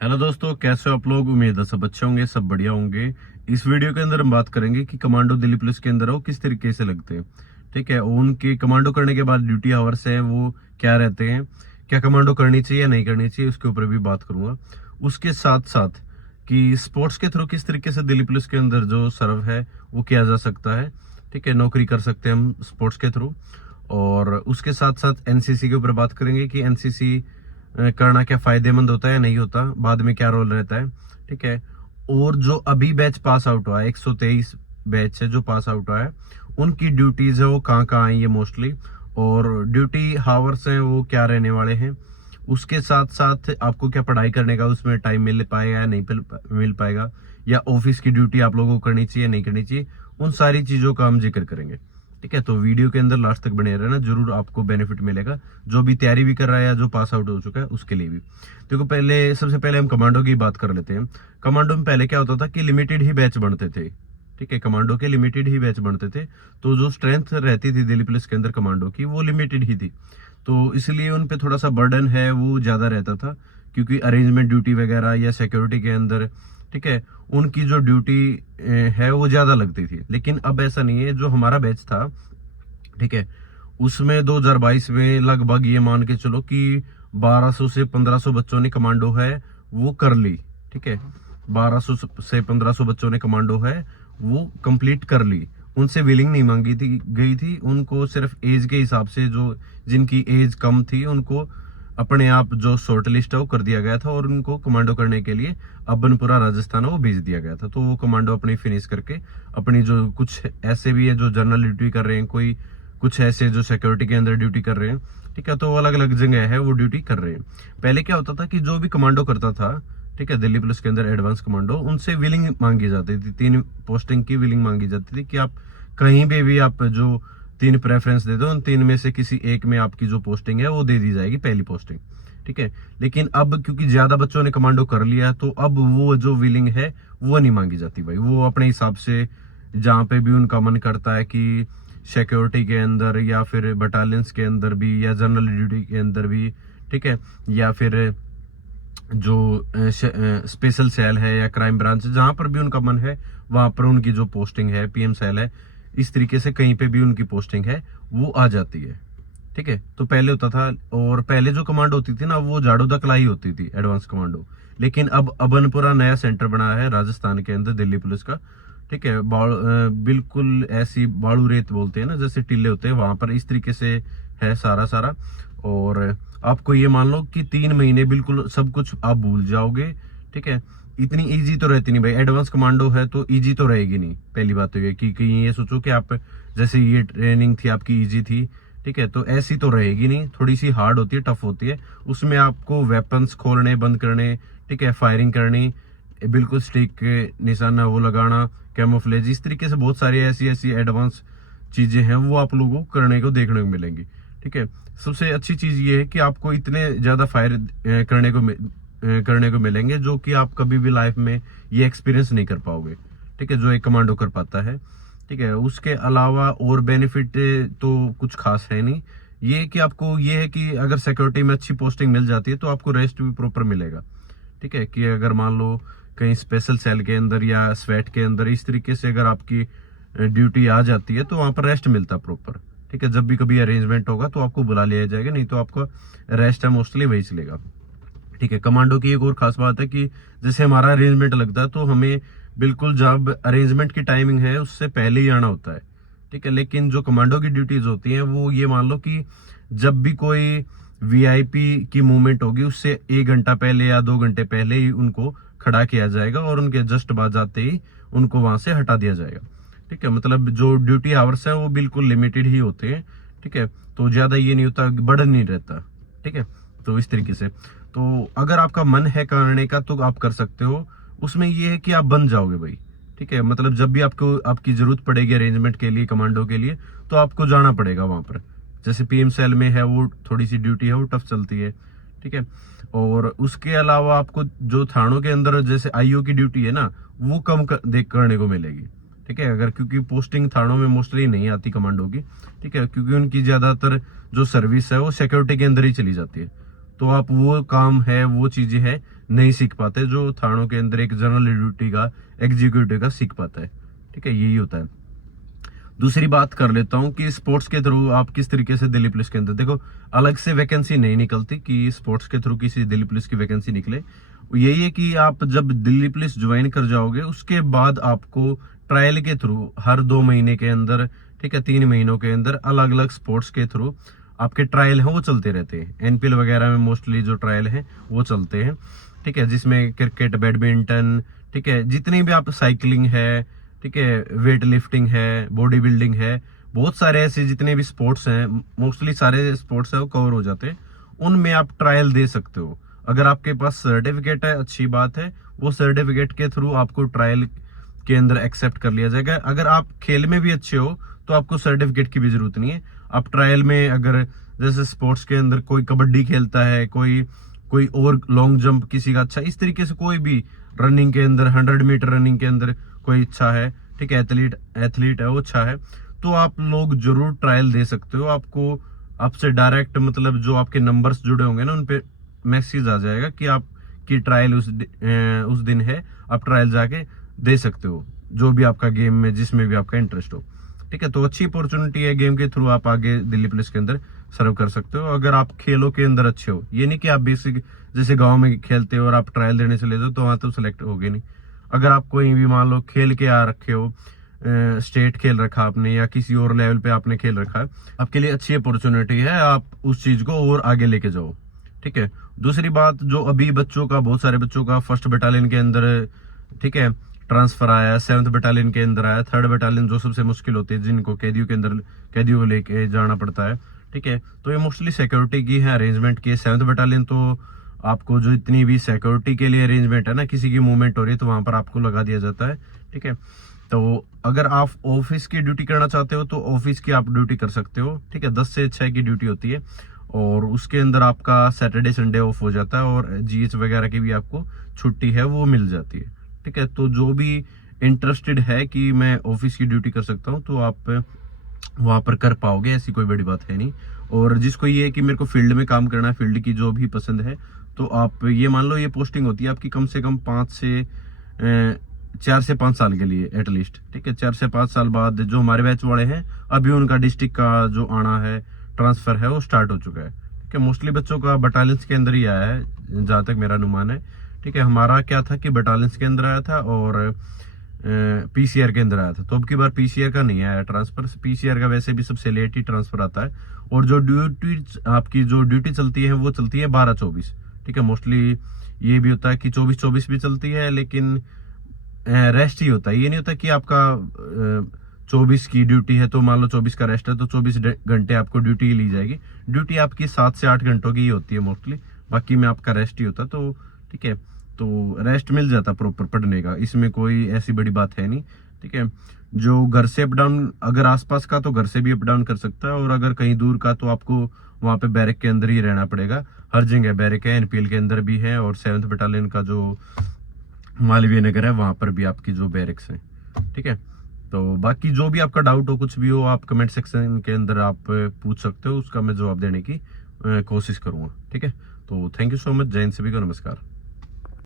Hello दोस्तों, कैसे हो आप लोग। उम्मीद है सब अच्छे होंगे, सब बढ़िया होंगे। इस वीडियो के अंदर हम बात करेंगे कि कमांडो दिल्ली पुलिस के अंदर वो किस तरीके से लगते हैं। ठीक है, उनके कमांडो करने के बाद ड्यूटी आवर्स है वो क्या रहते हैं, क्या कमांडो करनी चाहिए या नहीं करनी चाहिए, उसके ऊपर भी बात करूंगा। उसके साथ साथ कि स्पोर्ट्स के थ्रू किस तरीके से दिल्ली पुलिस के अंदर जो सर्व है वो किया जा सकता है। ठीक है, नौकरी कर सकते हैं हम स्पोर्ट्स के थ्रू। और उसके साथ साथ एनसीसी के ऊपर बात करेंगे कि एनसीसी करना क्या फायदेमंद होता है या नहीं होता, बाद में क्या रोल रहता है। ठीक है, और जो अभी बैच पास आउट हुआ है, 123 बैच है जो पास आउट हुआ है, उनकी ड्यूटीज है वो कहाँ कहाँ आई है मोस्टली, और ड्यूटी हावर्स हैं वो क्या रहने वाले हैं। उसके साथ साथ आपको क्या पढ़ाई करने का उसमें टाइम मिल पाएगा या नहीं मिल पाएगा, या ऑफिस की ड्यूटी आप लोगों को करनी चाहिए या नहीं करनी चाहिए, उन सारी चीजों का हम जिक्र करेंगे। ठीक है, तो वीडियो के अंदर लास्ट तक बने रहना, जरूर आपको बेनिफिट मिलेगा, जो भी तैयारी भी कर रहा है या जो पास आउट हो चुका है उसके लिए भी। देखो, सबसे पहले हम कमांडो की बात कर लेते हैं। कमांडो में पहले क्या होता था कि लिमिटेड ही बैच बनते थे। ठीक है, कमांडो के लिमिटेड ही बैच बनते थे, तो जो स्ट्रेंथ रहती थी दिल्ली पुलिस के अंदर कमांडो की वो लिमिटेड ही थी, तो इसलिए उन पे थोड़ा सा बर्डन है वो ज्यादा रहता था, क्योंकि अरेंजमेंट ड्यूटी वगैरह या सिक्योरिटी के अंदर, ठीक है, उनकी जो ड्यूटी है वो ज्यादा लगती थी। लेकिन अब ऐसा नहीं है। जो हमारा बैच था, ठीक है, उसमें 2022 में लगभग ये मान के चलो कि 1200 से 1500 बच्चों ने कमांडो है वो कर ली। ठीक है, 1200 से 1500 बच्चों ने कमांडो है वो कंप्लीट कर ली। उनसे विलिंग नहीं मांगी थी गई थी, उनको सिर्फ एज के हिसाब से, जो जिनकी एज कम थी उनको अपने आप जो शॉर्ट लिस्ट है वो कर दिया गया था, और उनको कमांडो करने के लिए अबनपुरा राजस्थान है वो भेज दिया गया था। तो वो कमांडो अपनी फिनिश करके अपनी, जो कुछ ऐसे भी है जो जनरल ड्यूटी कर रहे हैं, कोई कुछ ऐसे जो सिक्योरिटी के अंदर ड्यूटी कर रहे हैं, ठीक है, तो अलग अलग जगह है वो ड्यूटी कर रहे हैं। पहले क्या होता था कि जो भी कमांडो करता था, ठीक है, दिल्ली पुलिस के अंदर एडवांस कमांडो, उनसे विलिंग मांगी जाती थी, 3 पोस्टिंग की विलिंग मांगी जाती थी कि आप कहीं पे भी आप जो 3 प्रेफरेंस दे दो, उन 3 में से किसी एक में आपकी जो पोस्टिंग है वो दे दी जाएगी, पहली पोस्टिंग। ठीक है, लेकिन अब क्योंकि ज्यादा बच्चों ने कमांडो कर लिया, तो अब वो जो विलिंग है वो नहीं मांगी जाती भाई। वो अपने हिसाब से जहां पे भी उनका मन करता है कि सिक्योरिटी के अंदर या फिर बटालियंस के अंदर भी या जनरल ड्यूटी के अंदर भी, ठीक है, या फिर जो स्पेशल सेल है या क्राइम ब्रांच, जहां पर भी उनका मन है वहां पर उनकी जो पोस्टिंग है, पीएम सेल है, इस तरीके से कहीं पे भी उनकी पोस्टिंग है वो आ जाती है। ठीक है, तो पहले होता था, और पहले जो कमांडो होती थी ना वो झाड़ू कलाई होती थी, एडवांस कमांडो। लेकिन अब अबनपुरा नया सेंटर बना है राजस्थान के अंदर दिल्ली पुलिस का। ठीक है, बिल्कुल ऐसी बाड़ू रेत बोलते हैं ना, जैसे टीले होते हैं, वहां पर इस तरीके से है सारा सारा। और आपको ये मान लो कि 3 महीने बिल्कुल सब कुछ आप भूल जाओगे। ठीक है, इतनी इजी तो रहती नहीं भाई, एडवांस कमांडो है तो इजी तो रहेगी नहीं। पहली बात तो ये कि कहीं ये सोचो कि आप, जैसे ये ट्रेनिंग थी आपकी इजी थी, ठीक है, तो ऐसी तो रहेगी नहीं, थोड़ी सी हार्ड होती है, टफ होती है। उसमें आपको वेपन्स खोलने बंद करने, ठीक है, फायरिंग करनी, बिल्कुल स्टिक के निशाना वो लगाना, कैमोफ्लेज, इस तरीके से बहुत सारी ऐसी ऐसी एडवांस चीजें हैं वो आप लोगों को करने को देखने को मिलेंगी। ठीक है, सबसे अच्छी चीज ये है कि आपको इतने ज्यादा फायर करने को मिलेंगे जो कि आप कभी भी लाइफ में ये एक्सपीरियंस नहीं कर पाओगे। ठीक है, जो एक कमांडो कर पाता है। ठीक है, उसके अलावा और बेनिफिट तो कुछ खास है नहीं। ये कि आपको ये है कि अगर सिक्योरिटी में अच्छी पोस्टिंग मिल जाती है तो आपको रेस्ट भी प्रॉपर मिलेगा। ठीक है, कि अगर मान लो कहीं स्पेशल सेल के अंदर या स्वेट के अंदर इस तरीके से अगर आपकी ड्यूटी आ जाती है तो वहां पर रेस्ट मिलता है प्रॉपर। ठीक है, जब भी कभी अरेंजमेंट होगा तो आपको बुला लिया जाएगा, नहीं तो आपका रेस्ट है मोस्टली वही चलेगा। ठीक है, कमांडो की एक और खास बात है कि जैसे हमारा अरेंजमेंट लगता है तो हमें बिल्कुल जब अरेंजमेंट की टाइमिंग है उससे पहले ही आना होता है। ठीक है, लेकिन जो कमांडो की ड्यूटीज होती हैं वो ये मान लो कि जब भी कोई वीआईपी की मूवमेंट होगी उससे 1 घंटा पहले या 2 घंटे पहले ही उनको खड़ा किया जाएगा, और उनके जस्ट बाद जाते ही उनको वहां से हटा दिया जाएगा। ठीक है, मतलब जो ड्यूटी आवर्स है वो बिल्कुल लिमिटेड ही होते हैं। ठीक है, तो ज्यादा ये नहीं होता, बर्डन नहीं रहता। ठीक है, तो इस तरीके से, तो अगर आपका मन है करने का तो आप कर सकते हो। उसमें ये है कि आप बन जाओगे भाई। ठीक है, मतलब जब भी आपको आपकी जरूरत पड़ेगी अरेंजमेंट के लिए, कमांडो के लिए, तो आपको जाना पड़ेगा वहां पर। जैसे पीएम सेल में है वो थोड़ी सी ड्यूटी है वो टफ चलती है। ठीक है, और उसके अलावा आपको जो थानों के अंदर जैसे आईओ की ड्यूटी है ना वो कम करने को मिलेगी। ठीक है, अगर क्योंकि पोस्टिंग थानों में मोस्टली नहीं आती कमांडो की। ठीक है, क्योंकि उनकी ज्यादातर जो सर्विस है वो सिक्योरिटी के अंदर ही चली जाती है, तो आप वो काम है वो चीजें हैं नहीं सीख पाते जो थानों के अंदर एक जनरल ड्यूटी का एग्जीक्यूटिव का सीख पाता है। ठीक है, यही होता है। दूसरी बात कर लेता हूँ कि स्पोर्ट्स के थ्रू आप किस तरीके से दिल्ली पुलिस के अंदर, देखो अलग से वैकेंसी नहीं निकलती कि स्पोर्ट्स के थ्रू किसी दिल्ली पुलिस की वैकेंसी निकले। यही है कि आप जब दिल्ली पुलिस ज्वाइन कर जाओगे उसके बाद आपको ट्रायल के थ्रू हर 2 महीने के अंदर, ठीक है, 3 महीनों के अंदर अलग अलग स्पोर्ट्स के थ्रू आपके ट्रायल हैं वो चलते रहते हैं। एनपीएल वगैरह में मोस्टली जो ट्रायल हैं वो चलते हैं। ठीक है, जिसमें क्रिकेट, बैडमिंटन, ठीक है, जितनी भी आप साइकिलिंग है, ठीक है, वेट लिफ्टिंग है, बॉडी बिल्डिंग है, बहुत सारे ऐसे जितने भी स्पोर्ट्स हैं, मोस्टली सारे स्पोर्ट्स है वो कवर हो जाते हैं। उनमें आप ट्रायल दे सकते हो। अगर आपके पास सर्टिफिकेट है, अच्छी बात है, वो सर्टिफिकेट के थ्रू आपको ट्रायल के अंदर एक्सेप्ट कर लिया जाएगा। अगर आप खेल में भी अच्छे हो तो आपको सर्टिफिकेट की भी जरूरत नहीं है। आप ट्रायल में अगर जैसे स्पोर्ट्स के अंदर कोई कबड्डी खेलता है, कोई और लॉन्ग जंप किसी का अच्छा, इस तरीके से कोई भी रनिंग के अंदर 100 मीटर रनिंग के अंदर कोई अच्छा है, ठीक है, एथलीट है वो अच्छा है, तो आप लोग जरूर ट्रायल दे सकते हो। आपको आपसे डायरेक्ट मतलब जो आपके नंबर्स जुड़े होंगे ना उन पे मैसेज आ जाएगा कि आपकी ट्रायल उस दिन है, आप ट्रायल जाके दे सकते हो जो भी आपका गेम में जिसमें भी आपका इंटरेस्ट हो। ठीक है, तो अच्छी अपॉर्चुनिटी है, गेम के थ्रू आप आगे दिल्ली पुलिस के अंदर सर्व कर सकते हो अगर आप खेलों के अंदर अच्छे हो। ये नहीं कि आप बेसिक जैसे गांव में खेलते हो और आप ट्रायल देने चले जाओ तो वहां तो सिलेक्ट होगे नहीं। अगर आप कोई भी मान लो खेल के आ रखे हो, स्टेट खेल रखा आपने या किसी और लेवल पे आपने खेल रखा है, आपके लिए अच्छी अपॉर्चुनिटी है, आप उस चीज को और आगे लेके जाओ। ठीक है, दूसरी बात जो अभी बच्चों का, बहुत सारे बच्चों का 1st बटालियन के अंदर, ठीक है, ट्रांसफर आया, 7th बटालियन के अंदर आया, 3rd बटालियन जो सबसे मुश्किल होती है, जिनको कैदियों के अंदर कैदियों को लेके जाना पड़ता है। ठीक है, तो ये मोस्टली सिक्योरिटी की है अरेंजमेंट की। 7th बटालियन तो आपको जो इतनी भी सिक्योरिटी के लिए अरेंजमेंट है ना, किसी की मूवमेंट हो रही है तो वहां पर आपको लगा दिया जाता है। ठीक है, तो अगर आप ऑफिस की ड्यूटी करना चाहते हो तो ऑफिस की आप ड्यूटी कर सकते हो। ठीक है, 10 से 6 की ड्यूटी होती है और उसके अंदर आपका सैटरडे संडे ऑफ हो जाता है और जीएच वगैरह की भी आपको छुट्टी है वो मिल जाती है। ठीक है, तो जो भी इंटरेस्टेड है कि मैं ऑफिस की ड्यूटी कर सकता हूँ तो आप वहां पर कर पाओगे, ऐसी कोई बड़ी बात है नहीं। और जिसको ये है कि मेरे को फील्ड में काम करना है, फील्ड की जॉब ही पसंद है, तो आप ये मान लो ये पोस्टिंग होती है आपकी कम से कम 4 से 5 साल के लिए एटलीस्ट। ठीक है, 4 से 5 साल बाद जो हमारे बैच वाले हैं अभी उनका डिस्ट्रिक्ट का जो आना है, ट्रांसफर है वो स्टार्ट हो चुका है। ठीक है, मोस्टली बच्चों का बटालियंस के अंदर ही आया है जहां तक मेरा अनुमान है। ठीक है, हमारा क्या था कि बटालियंस के अंदर आया था और पीसीआर के अंदर आया था, तो अब की बार पीसीआर का नहीं आया ट्रांसफर। पीसीआर का वैसे भी सबसे लेट ही ट्रांसफर आता है और जो ड्यूटी चलती है वो चलती है 12-24। ठीक है, मोस्टली ये भी होता है कि 24-24 भी चलती है, लेकिन रेस्ट ही होता है। ये नहीं होता कि आपका 24 की ड्यूटी है तो मान लो 24 का रेस्ट है तो 24 घंटे आपको ड्यूटी ही ली जाएगी। ड्यूटी आपकी 7 से 8 घंटों की ही होती है मोस्टली, बाकी में आपका रेस्ट ही होता है। तो ठीक है, तो रेस्ट मिल जाता प्रॉपर पढ़ने का, इसमें कोई ऐसी बड़ी बात है नहीं। ठीक है, जो घर से अप डाउन, अगर आसपास का तो घर से भी अप डाउन कर सकता है और अगर कहीं दूर का तो आपको वहां पे बैरक के अंदर ही रहना पड़ेगा। हर जगह बैरक है, एनपीएल के अंदर भी है और 7th बटालियन का जो मालवीय नगर है वहां पर भी आपकी जो बैरक्स है। ठीक है, तो बाकी जो भी आपका डाउट हो, कुछ भी हो, आप कमेंट सेक्शन के अंदर आप पूछ सकते हो, उसका मैं जवाब देने की कोशिश करूंगा। ठीक है, तो थैंक यू सो मच, जय हिंद, सभी को नमस्कार।